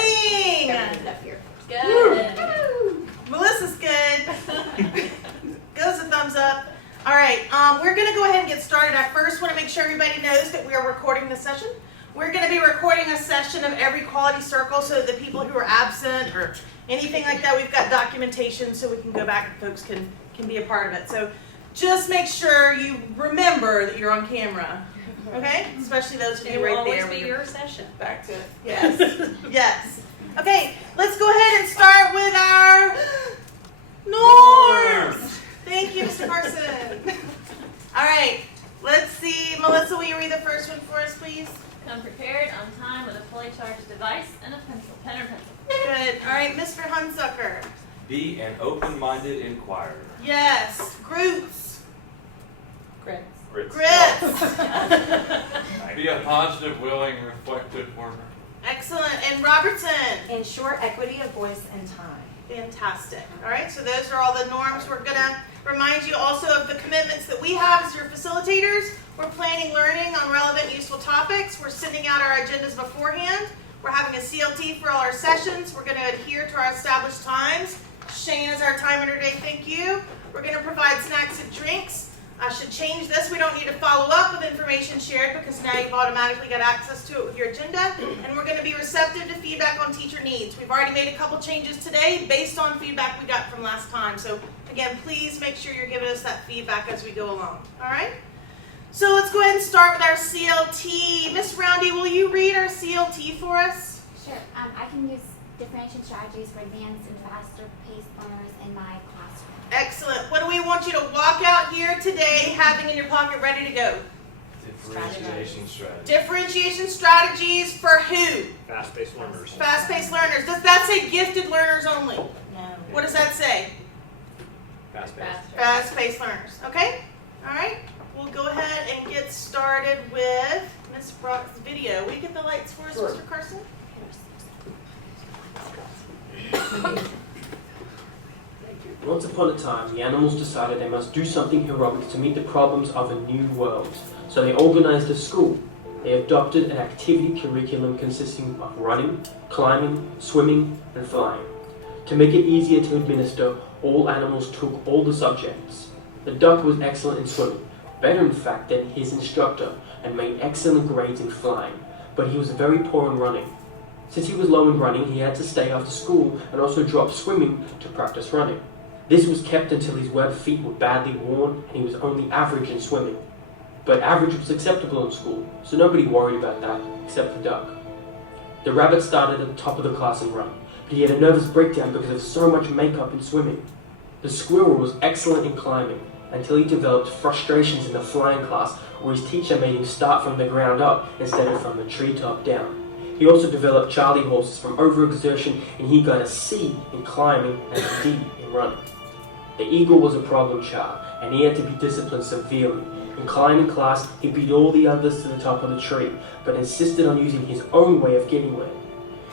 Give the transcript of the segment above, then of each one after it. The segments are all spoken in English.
morning. Everything's up here. Good. Melissa's good. Goes a thumbs up. All right, we're going to go ahead and get started. I first want to make sure everybody knows that we are recording this session. We're going to be recording a session of every quality circle so that the people who are absent or anything like that, we've got documentation so we can go back and folks can be a part of it. So just make sure you remember that you're on camera, okay? Especially those of you right there. It will always be your session. Back to it. Yes. Yes. Okay, let's go ahead and start with our norms. Thank you, Mr. Carson. All right, let's see. Melissa, will you read the first one for us, please? Come prepared on time with a fully charged device and a pencil, pen or pencil. Good. All right, Mr. Hunsucker. Be an open-minded inquirer. Yes. Groots. Grits. Grits. Grits. Be a positive, willing, reflective learner. Excellent. And Robertson. Ensure equity of voice and time. Fantastic. All right, so those are all the norms. We're going to remind you also of the commitments that we have as your facilitators. We're planning learning on relevant, useful topics. We're sending out our agendas beforehand. We're having a CLT for all our sessions. We're going to adhere to our established times. Shane is our timer today. Thank you. We're going to provide snacks and drinks. I should change this. We don't need to follow up with information shared because now you've automatically got access to it with your agenda. And we're going to be receptive to feedback on teacher needs. We've already made a couple changes today based on feedback we got from last time. So again, please make sure you're giving us that feedback as we go along. All right? So let's go ahead and start with our CLT. Miss Roundy, will you read our CLT for us? Sure. I can use differentiation strategies for advanced and faster paced learners in my classroom. Excellent. What do we want you to walk out here today having in your pocket ready to go? Differentiation strategy. Differentiation strategies for who? Fast-paced learners. Fast-paced learners. Does that say gifted learners only? No. What does that say? Fast-paced. Fast-paced learners. Okay? All right. We'll go ahead and get started with Miss Brock's video. Will you get the lights for us, Sure. Mr. Carson? Once upon a time, the animals decided they must do something heroic to meet the problems of a new world. So they organized a school. They adopted an activity curriculum consisting of running, climbing, swimming, and flying. To make it easier to administer, all animals took all the subjects. The duck was excellent in swimming, better in fact than his instructor, and made excellent grades in flying, but he was very poor in running. Since he was low in running, he had to stay after school and also drop swimming to practice running. This was kept until his webbed feet were badly worn and he was only average in swimming. But average was acceptable in school, so nobody worried about that except the duck. The rabbit started at the top of the class in running, but he had a nervous breakdown because of so much makeup in swimming. The squirrel was excellent in climbing until he developed frustrations in the flying class where his teacher made him start from the ground up instead of from the treetop down. He also developed Charlie horses from overexertion and he got a C in climbing and a D in running. The eagle was a problem child, and he had to be disciplined severely. In climbing class, he beat all the others to the top of the tree, but insisted on using his own way of getting there.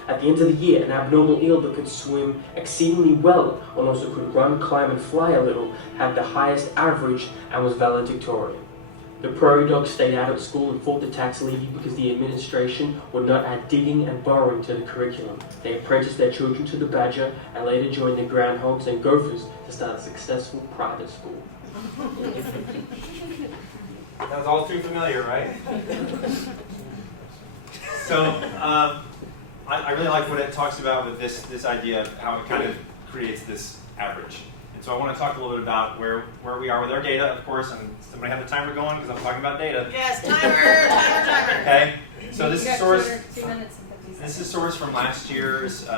At the end of the year, an abnormal eel that could swim exceedingly well, and also could run, climb, and fly a little, had the highest average and was valedictorian. The prairie dogs stayed out of school and fought the tax levy because the administration would not add digging and burrowing to the curriculum. They apprenticed their children to the badger and later joined the groundhogs and gophers to start a successful private school. That was all too familiar, right? So, I really like what it talks about with this idea of how it kind of creates this average. And so I want to talk a little bit about where we are with our data, of course, and somebody have the timer going because I'm talking about data. Yes, timer. Okay, so this is sourced. 2 minutes and 50 seconds. This is sourced from last year's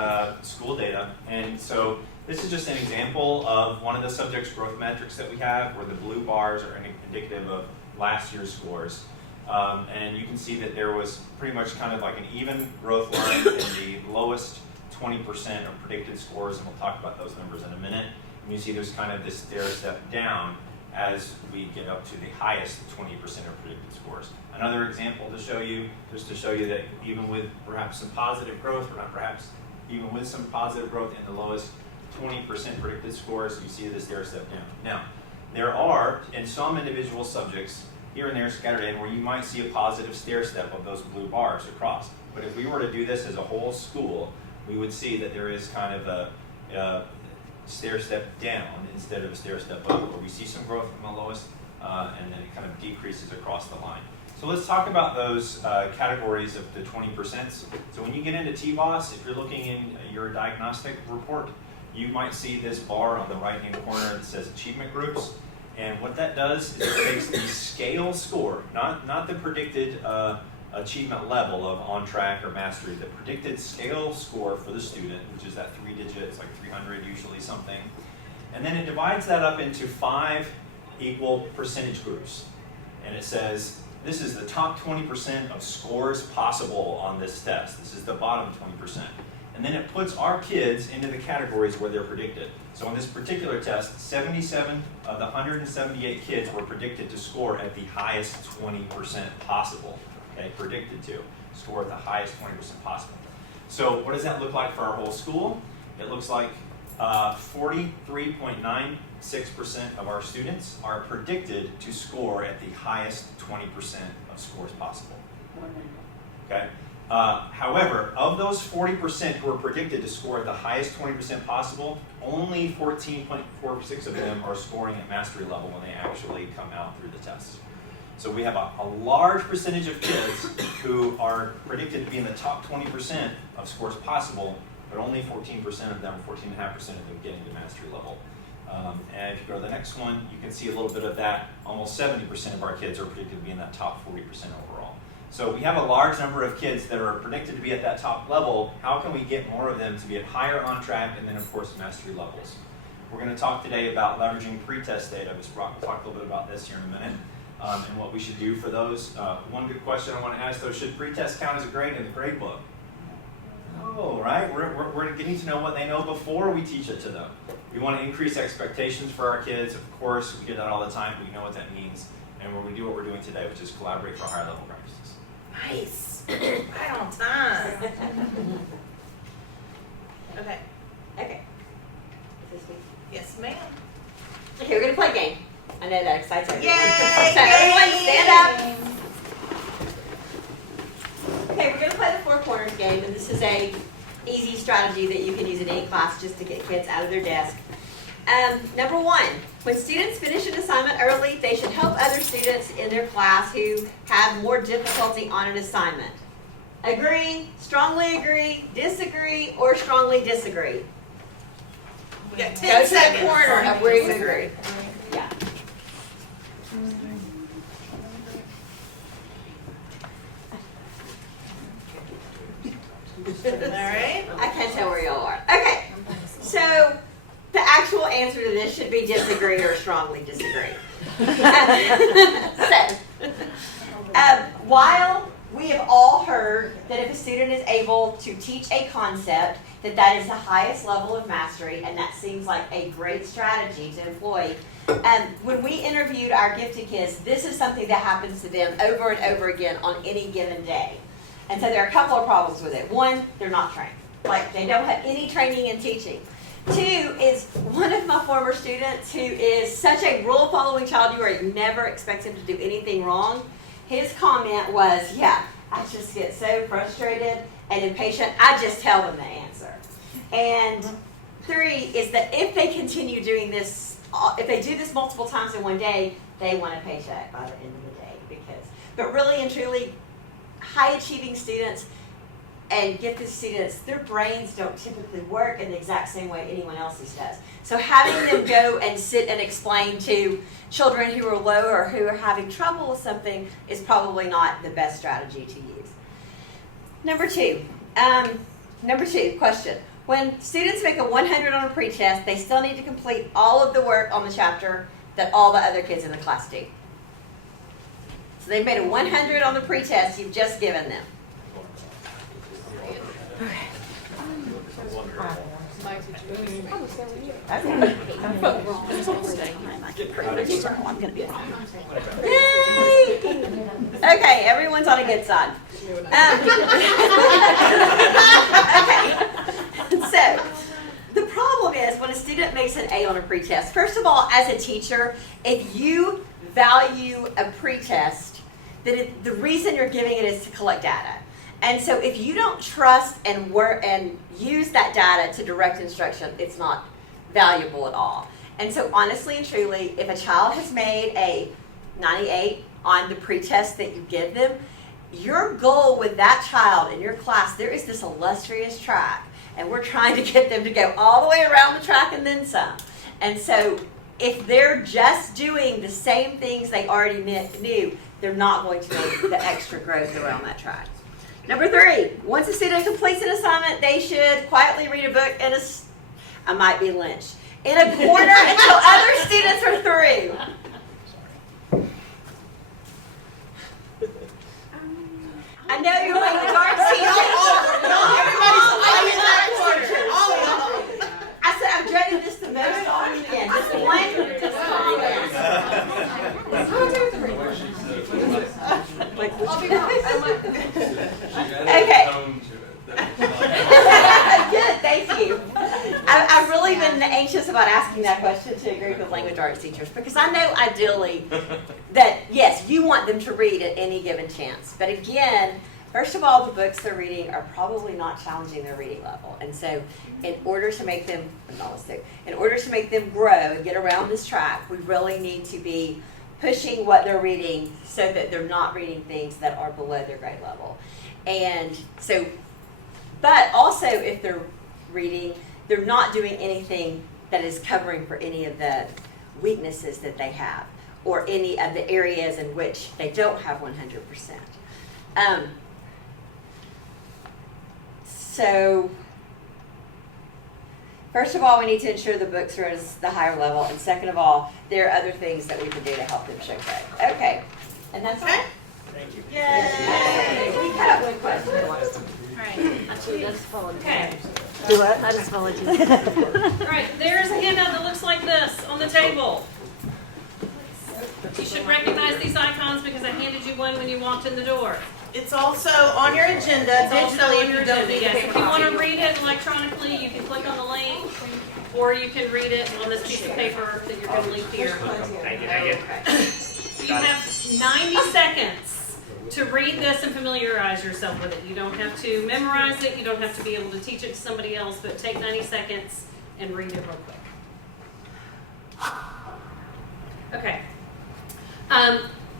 school data, and so this is just an example of one of the subject's growth metrics that we have, where the blue bars are indicative of last year's scores. And you can see that there was pretty much kind of like an even growth line in the lowest 20% of predicted scores, and we'll talk about those numbers in a minute. And you see there's kind of this stair step down as we get up to the highest 20% of predicted scores. Another example to show you, just to show you that even with perhaps some positive growth, or not perhaps, even with some positive growth in the lowest 20% predicted scores, you see this stair step down. Now, there are, in some individual subjects, here and there scattered in, where you might see a positive stair step of those blue bars across. But if we were to do this as a whole school, we would see that there is kind of a stair step down instead of a stair step up, where we see some growth from the lowest and then it kind of decreases across the line. So let's talk about those categories of the 20%. So when you get into TBOS, if you're looking in your diagnostic report, you might see this bar on the right-hand corner that says achievement groups. And what that does is it takes the scale score, not the predicted achievement level of on track or mastery, the predicted scale score for the student, which is that 3 digits, like 300 usually something. And then it divides that up into 5 equal percentage groups. And it says, this is the top 20% of scores possible on this test. This is the bottom 20%. And then it puts our kids into the categories where they're predicted. So on this particular test, 77 of the 178 kids were predicted to score at the highest 20% possible. Okay, predicted to score at the highest 20% possible. So what does that look like for our whole school? It looks like 43.96% of our students are predicted to score at the highest 20% of scores possible. Okay. However, of those 40% who are predicted to score at the highest 20% possible, only 14.46% of them are scoring at mastery level when they actually come out through the test. So we have a large percentage of kids who are predicted to be in the top 20% of scores possible, but only 14% of them, 14.5% of them getting to mastery level. And if you go to the next one, you can see a little bit of that. Almost 70% of our kids are predicted to be in that top 40% overall. So we have a large number of kids that are predicted to be at that top level. How can we get more of them to be at higher on track and then, of course, mastery levels? We're going to talk today about leveraging pretest data. Ms. Brock will talk a little bit about this here in a minute and what we should do for those. One good question I want to ask, though, should pretest count as a grade in the grade book? No, right? We're getting to know what they know before we teach it to them. We want to increase expectations for our kids. Of course, we hear that all the time. We know what that means. And we're going to do what we're doing today, which is collaborate for higher level practices. Nice. Right on time. Okay. Okay. Is this me? Yes, ma'am. Okay, we're gonna play a game. I know that excites everyone. Yay! So everyone stand up. Okay, we're gonna play the 4 corners game, and this is a easy strategy that you can use in any class just to get kids out of their desk. Number 1, when students finish an assignment early, they should help other students in their class who have more difficulty on an assignment. Agree, strongly agree, disagree, or strongly disagree? We got 10 Go to that seconds. corner of where you agree. Yeah. All right. I can't tell where y'all are. Okay, so the actual answer to this should be disagree or strongly disagree. While we have all heard that if a student is able to teach a concept, that is the highest level of mastery, and that seems like a great strategy to employ. When we interviewed our gifted kids, this is something that happens to them over and over again on any given day. And so there are a couple of problems with it. 1, they're not trained. Like, they don't have any training in teaching. 2 is one of my former students who is such a rule-following child, you would never expect him to do anything wrong. His comment was, yeah, I just get so frustrated and impatient, I just tell them the answer. And 3 is that if they continue doing this, if they do this multiple times in one day, they want a paycheck by the end of the day. But really and truly, high-achieving students and gifted students, their brains don't typically work in the exact same way anyone else's does. So having them go and sit and explain to children who are low or who are having trouble with something is probably not the best strategy to use. Number two, question. When students make a 100 on a pretest, they still need to complete all of the work on the chapter that all the other kids in the class do. So they've made a 100 on the pretest you've just given them. Okay, everyone's on a good side. Okay, so the problem is when a student makes an A on a pretest, first of all, as a teacher, if you value a pretest, then the reason you're giving it is to collect data. And so if you don't trust and work and use that data to direct instruction, it's not valuable at all. And so honestly and truly, if a child has made a 98 on the pretest that you give them, your goal with that child in your class, there is this illustrious track, and we're trying to get them to go all the way around the track and then some. And so if they're just doing the same things they already knew, they're not going to make the extra growth around that track. Number 3, once a student completes an assignment, they should quietly read a book in I might be lynched, in a corner until other students are through. I know you're like the dark I said I'm dreading this the most all weekend. Just Okay. Good, thank you. I've really been anxious about asking that question to a group of language arts teachers because I know ideally that, yes, you want them to read at any given chance. But again, first of all, the books they're reading are probably not challenging their reading level. And so in order to make them grow and get around this track, we really need to be pushing what they're reading so that they're not reading things that are below their grade level. And so, but also if they're reading, they're not doing anything that is covering for any of the weaknesses that they have or any of the areas in which they don't have 100%. So, first of all, we need to ensure the books are at the higher level, and second of all, there are other things that we can do to help them show growth. Okay, and that's all. Thank you. Yay! We got one question. Okay. Do what? I just followed you. All right, there's a handout that looks like this on the table. You should recognize these icons because I handed you one when you walked in the door. It's also on your agenda It's also digitally on if your you don't agenda. need Yes, a if paper you want to copy. read it electronically, you can click on the link, or you can read it on this piece of paper that you're going to leave here. You have 90 seconds to read this and familiarize yourself with it. You don't have to memorize it. You don't have to be able to teach it to somebody else, but take 90 seconds and read it real quick. Okay.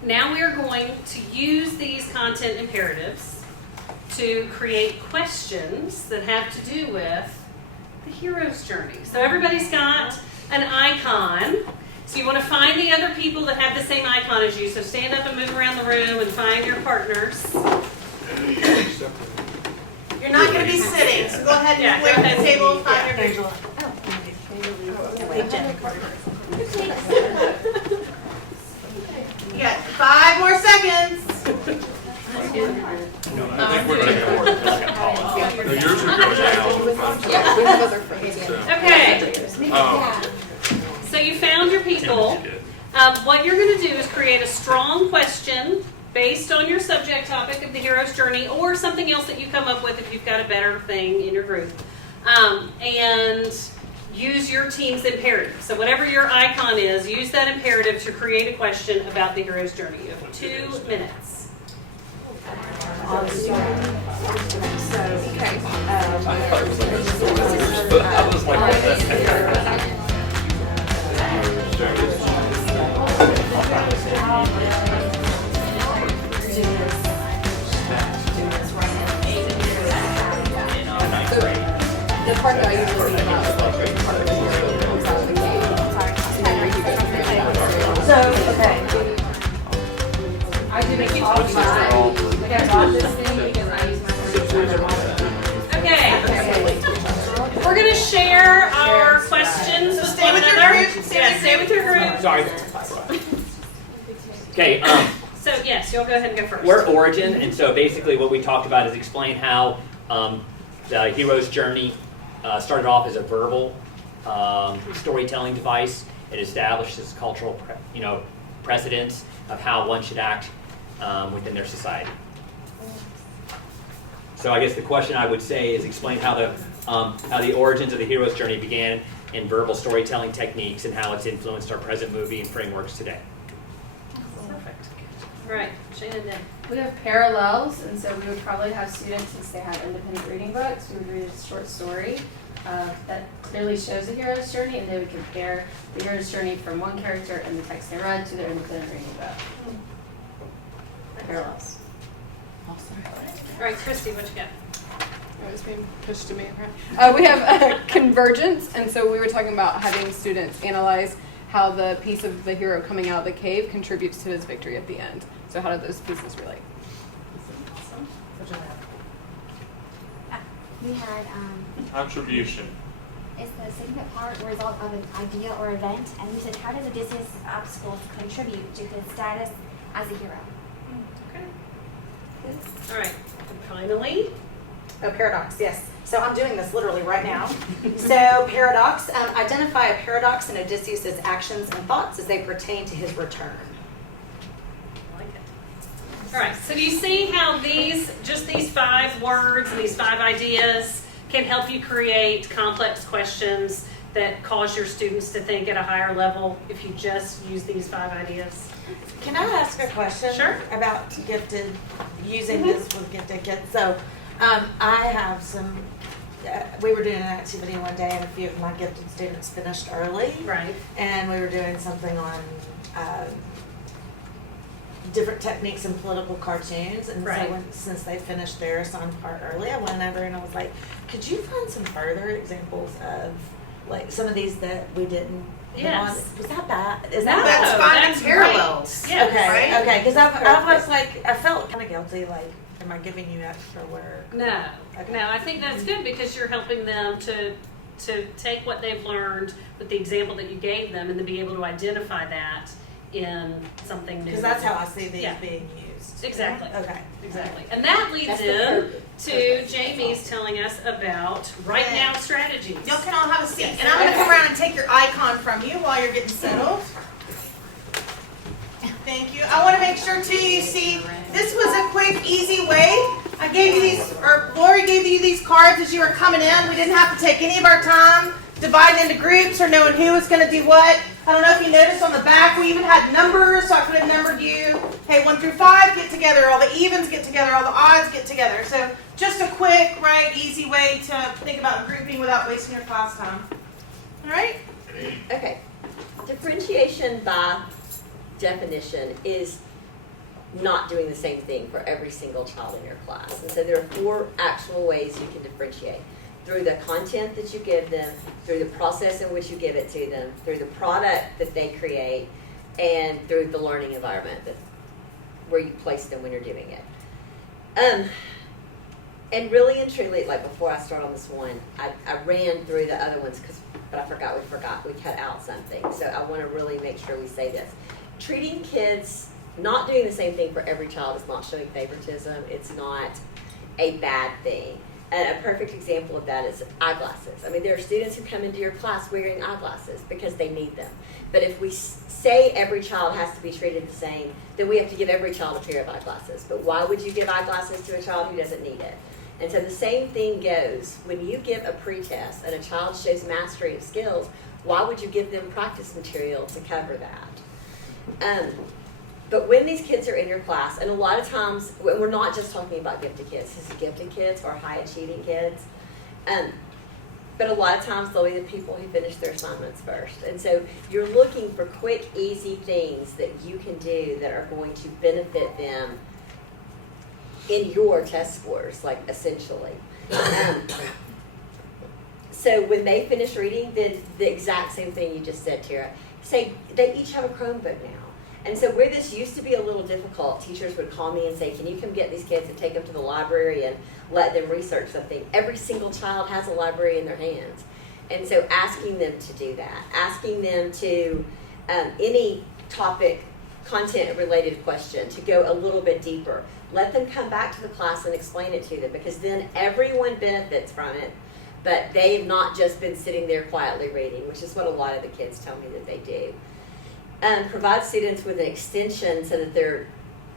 Now we are going to use these content imperatives to create questions that have to do with the hero's journey. So everybody's got an icon. So you want to find the other people that have the same icon as you. So stand up and move around the room and find your partners. You're not going to be sitting, so go ahead and Yeah, clear go the ahead. table and find your visual. You got 5 more seconds. No, I think we're gonna go work. No, yours are going down. Okay. So you found your people. What you're going to do is create a strong question based on your subject topic of the hero's journey or something else that you come up with if you've got a better thing in your group. And use your team's imperative. So whatever your icon is, use that imperative to create a question about the hero's journey. You have 2 minutes. I was like, The part that I usually think about is like part of the hero comes out of the game. So, okay. I did a call mine. Like I bought this thing because I use my Okay. We're going to share our questions with Stay one with your another. group. Stay with your group. Sorry. Okay, So yes, you'll go ahead and go first. we're Origin, and so basically what we talked about is explain how the hero's journey started off as a verbal storytelling device. It establishes cultural precedents of how one should act within their society. So I guess the question I would say is explain how the origins of the hero's journey began in verbal storytelling techniques and how it's influenced our present movie and frameworks today. Perfect. All right, Shane and then. We have parallels, and so we would probably have students, since they have independent reading books, we would read a short story that clearly shows the hero's journey, and they would compare the hero's journey from one character in the text they read to their independent reading book. Parallels. All right, Christy, what you got? Oh, it's being pushed to me. We have convergence, and so we were talking about having students analyze how the piece of the hero coming out of the cave contributes to his victory at the end. So how do those pieces relate? We had, Contribution. it's the significant part or result of an idea or event, and we said, how does Odysseus' obstacles contribute to his status as a hero? Okay. All right, and finally, Oh, paradox, yes. So I'm doing this literally right now. So paradox, identify a paradox in Odysseus' actions and thoughts as they pertain to his return. I like it. All right, so do you see how these 5 words and these 5 ideas can help you create complex questions that cause your students to think at a higher level if you just use these 5 ideas? Can I ask a question? Sure. About gifted, using this with gifted kids? So, I have some, we were doing an activity one day and a few of my gifted students finished early. Right. And we were doing something on different techniques in political cartoons. And Right. so since they finished their assigned part early, I went over and I was like, could you find some further examples of like some of these that we didn't hit Yes. on? Was that bad? Is No, that bad? That's finding that's parallels. great. Yes. Okay, Right? okay, because I was like, I felt kind of guilty, like, am I giving you extra work? No, Okay. no, I think that's good because you're helping them to take what they've learned with the example that you gave them and to be able to identify that in something new. Because that's how I see these Yeah. being used. Exactly. Okay. Exactly. And that leads That's the in purpose. to Jamie's telling us about right now strategies. Y'all can all have a seat. And I'm going to come around and take your icon from you while you're getting settled. Thank you. I want to make sure too you see this was a quick, easy way. I gave you these, or Lori gave you these cards as you were coming in. We didn't have to take any of our time dividing into groups or knowing who was going to do what. I don't know if you noticed on the back we even had numbers, so I could have numbered you. Hey, 1 through 5 get together, all the evens get together, all the odds get together. So just a quick, right, easy way to think about grouping without wasting your class time. All right? Okay. Differentiation by definition is not doing the same thing for every single child in your class. And so there are 4 actual ways you can differentiate. Through the content that you give them, through the process in which you give it to them, through the product that they create, and through the learning environment where you place them when you're doing it. And really and truly, like before I start on this one, I ran through the other ones but I forgot we cut out something. So I want to really make sure we say this. Treating kids, not doing the same thing for every child is not showing favoritism. It's not a bad thing. And a perfect example of that is eyeglasses. I mean, there are students who come into your class wearing eyeglasses because they need them. But if we say every child has to be treated the same, then we have to give every child a pair of eyeglasses. But why would you give eyeglasses to a child who doesn't need it? And so the same thing goes when you give a pretest and a child shows mastery of skills, why would you give them practice material to cover that? But when these kids are in your class, and a lot of times, we're not just talking about gifted kids. This is gifted kids or high-achieving kids. But a lot of times, they'll be the people who finish their assignments first. And so you're looking for quick, easy things that you can do that are going to benefit them in your test scores, like essentially. So when they finish reading, then the exact same thing you just said, Tara. Say they each have a Chromebook now. And so where this used to be a little difficult, teachers would call me and say, can you come get these kids and take them to the library and let them research something? Every single child has a library in their hands. And so asking them to do that, asking them to, any topic, content-related question, to go a little bit deeper. Let them come back to the class and explain it to them, because then everyone benefits from it, but they've not just been sitting there quietly reading, which is what a lot of the kids tell me that they do. Provide students with an extension so that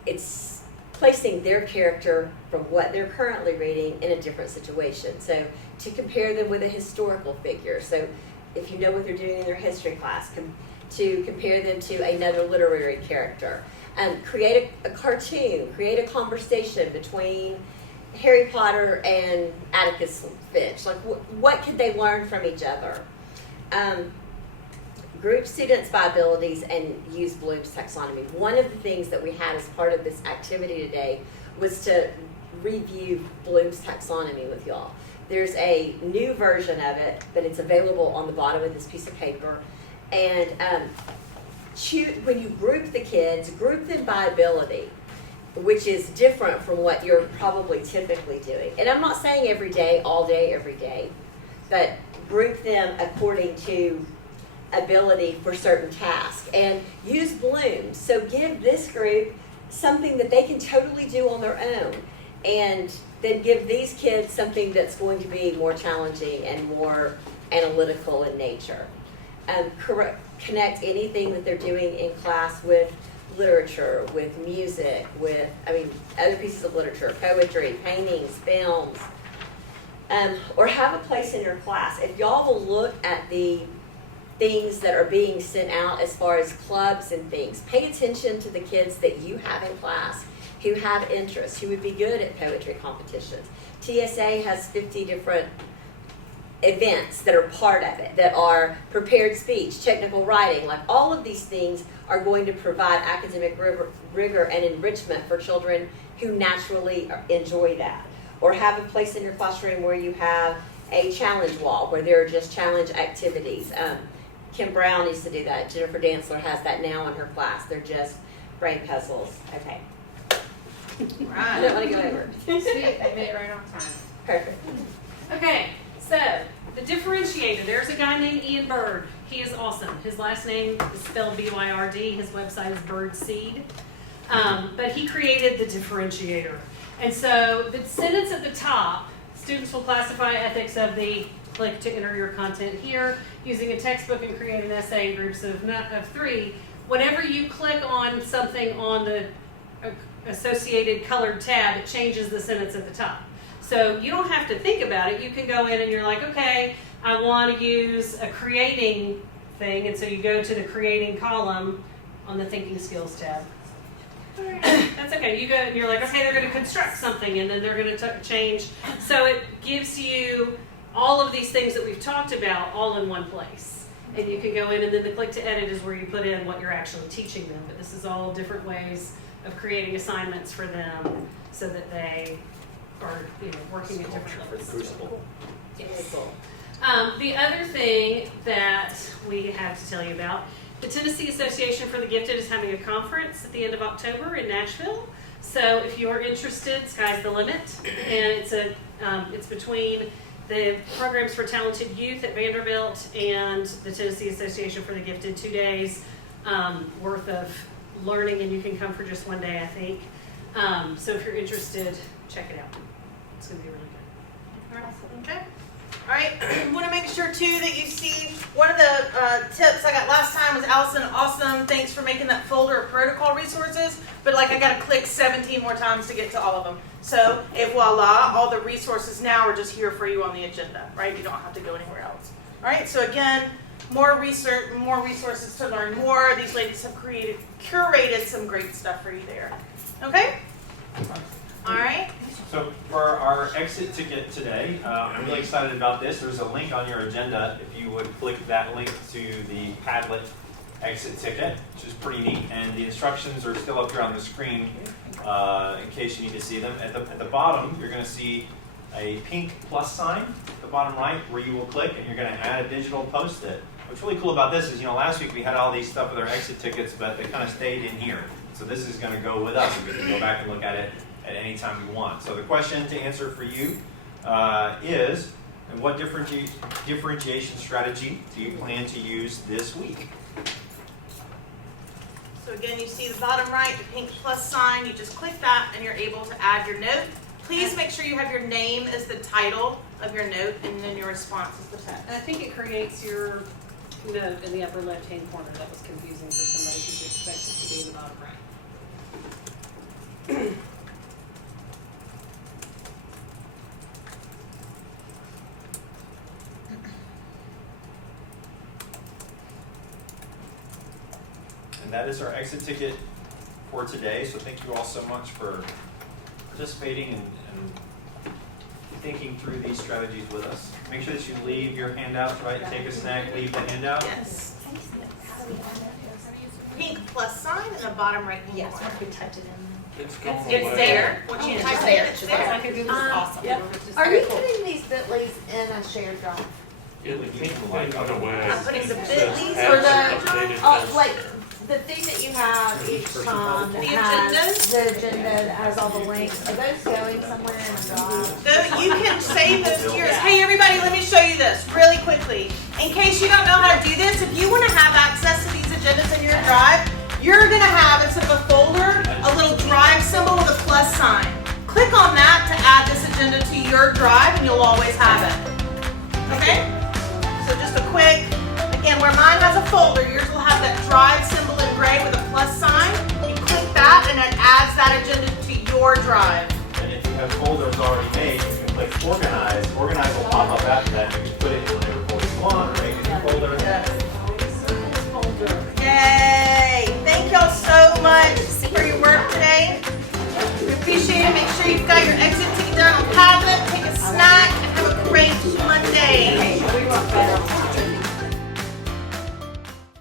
it's placing their character from what they're currently reading in a different situation. So to compare them with a historical figure. So if you know what they're doing in their history class, to compare them to another literary character. Create a cartoon, create a conversation between Harry Potter and Atticus Finch. Like, what could they learn from each other? Group students by abilities and use Bloom's taxonomy. One of the things that we had as part of this activity today was to review Bloom's taxonomy with y'all. There's a new version of it, but it's available on the bottom of this piece of paper. And when you group the kids, group them by ability, which is different from what you're probably typically doing. And I'm not saying every day, all day, every day, but group them according to ability for certain tasks. And use Bloom. So give this group something that they can totally do on their own. And then give these kids something that's going to be more challenging and more analytical in nature. Connect anything that they're doing in class with literature, with music, with, other pieces of literature, poetry, paintings, films, or have a place in your class. If y'all will look at the things that are being sent out as far as clubs and things, pay attention to the kids that you have in class who have interests, who would be good at poetry competitions. TSA has 50 different events that are part of it, that are prepared speech, technical writing. Like, all of these things are going to provide academic rigor and enrichment for children who naturally enjoy that. Or have a place in your classroom where you have a challenge wall, where there are just challenge activities. Kim Brown used to do that. Jennifer Dantzler has that now in her class. They're just brain puzzles. Okay. I don't want to go over. Sweet, they made it right on time. Perfect. Okay, so the differentiator. There's a guy named Ian Bird. He is awesome. His last name is spelled B-Y-R-D. His website is Birdseed. But he created the differentiator. And so the sentence at the top, students will classify ethics of the, click to enter your content here, using a textbook and create an essay in groups of 3. Whenever you click on something on the associated colored tab, it changes the sentence at the top. So you don't have to think about it. You can go in and you're like, okay, I want to use a creating thing, and so you go to the creating column on the thinking skills tab. That's okay. You go and you're like, okay, they're going to construct something, and then they're going to change. So it gives you all of these things that we've talked about all in one place. And you can go in, and then the click to edit is where you put in what you're actually teaching them. But this is all different ways of creating assignments for them so that they are, working at different levels. Crucible. Yes. The other thing that we have to tell you about, the Tennessee Association for the Gifted is having a conference at the end of October in Nashville. So if you are interested, sky's the limit. And it's between the Programs for Talented Youth at Vanderbilt and the Tennessee Association for the Gifted, 2 days worth of learning, and you can come for just one day, I think. So if you're interested, check it out. It's going to be really good. Okay. All right. Want to make sure too that you see one of the tips I got last time was Allison. Awesome. Thanks for making that folder of protocol resources. But I got to click 17 more times to get to all of them. So voila, all the resources now are just here for you on the agenda. Right? You don't have to go anywhere else. All right. So again, more research, more resources to learn more. These ladies have curated some great stuff for you there. Okay. All right. So for our exit ticket today, I'm really excited about this. There's a link on your agenda. If you would click that link to the Padlet exit ticket, which is pretty neat. And the instructions are still up here on the screen in case you need to see them. At the bottom, you're going to see a pink plus sign at the bottom right where you will click and you're going to add a digital post-it. What's really cool about this is, last week we had all these stuff with our exit tickets, but they kind of stayed in here. So this is going to go with us, and we can go back and look at it at any time we want. So the question to answer for you is, what differentiation strategy do you plan to use this week? So again, you see the bottom right, the pink plus sign. You just click that, and you're able to add your note. Please make sure you have your name as the title of your note, and then your response is the text. And I think it creates your note in the upper left-hand corner. That was confusing for somebody who expects it to be in the bottom right. And that is our exit ticket for today. So thank you all so much for participating and thinking through these strategies with us. Make sure that you leave your handouts, right? Take a snack, leave the handout. Yes. Pink plus sign in the bottom right hand Yes, corner. once we touch it in. It's going It's away. there. Once you It's type there. it, it's there. Awesome. Yep. Are you putting these bit.lys in a shared drive? It went away. I'm putting the It says bit.lys add for to the- updated Oh, list. like the thing that you have each time that The has the agenda that has all the links. Are those going somewhere in a drive? You can save those to yours. Hey, everybody, let me show you this really quickly. In case you don't know how to do this, if you want to have access to these agendas in your drive, you're going to have, instead of a folder, a little drive symbol with a plus sign. Click on that to add this agenda to your drive, and you'll always have it. Okay? So just a quick, again, where mine has a folder, yours will have that drive symbol in gray with a plus sign. You click that, and it adds that agenda to your drive. And if you have folders already made, you can click organize. Organize will pop up after that. You can put it in whatever folder you want, or make a new folder. Yay! Thank y'all so much for your work today. We appreciate it. Make sure you've got your exit ticket down on Padlet. Take a snack and have a great Monday.